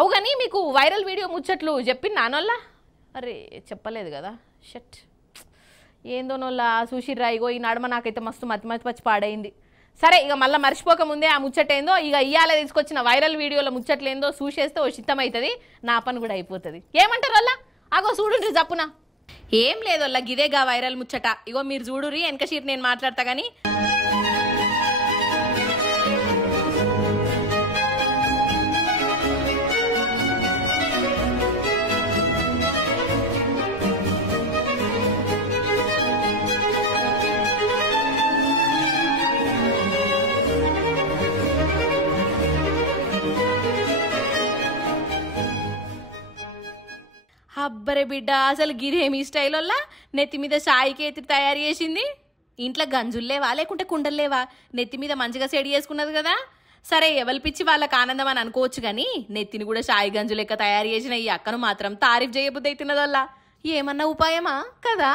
అవు కానీ మీకు వైరల్ వీడియో ముచ్చట్లు చెప్పిన నానోళ్ళ అరే చెప్పలేదు కదా షట్ ఏందోనోళ్ళ చూసిర్రా ఇగో ఈ నడమ నాకైతే మస్తు మతి పాడైంది సరే ఇక మళ్ళీ మర్చిపోక ముందే ఆ ముచ్చటేందో ఇక ఇయ్యాల తీసుకొచ్చిన వైరల్ వీడియోలో ముచ్చట్లేందో చూసేస్తే ఓ చిత్తమవుతుంది నా పని కూడా అయిపోతుంది ఏమంటారు వాళ్ళ అగో చూడుండ్రి జప్పున ఏం లేదు వాళ్ళ గిదేగా వైరల్ ముచ్చట ఇగో మీరు చూడుర్రి వెనక షీట్ నేను మాట్లాడతా కానీ అబ్బరే బిడ్డ అసలు గిరేమి స్టైల్ వల్ల నెత్తి మీద సాయికి ఎత్తి తయారు చేసింది ఇంట్లో గంజుల్లేవా లేకుంటే కుండల్లేవా నెత్తి మీద మంచిగా సెడి చేసుకున్నది కదా సరే ఎవరి పిచ్చి వాళ్ళకి ఆనందం అని అనుకోవచ్చు కానీ నెత్తిని కూడా సాయి గంజు లెక్క తయారు చేసిన ఈ అక్కను మాత్రం తారీఫ్ చేయబుద్ధి అవుతున్నది వల్ల ఏమన్నా ఉపాయమా కదా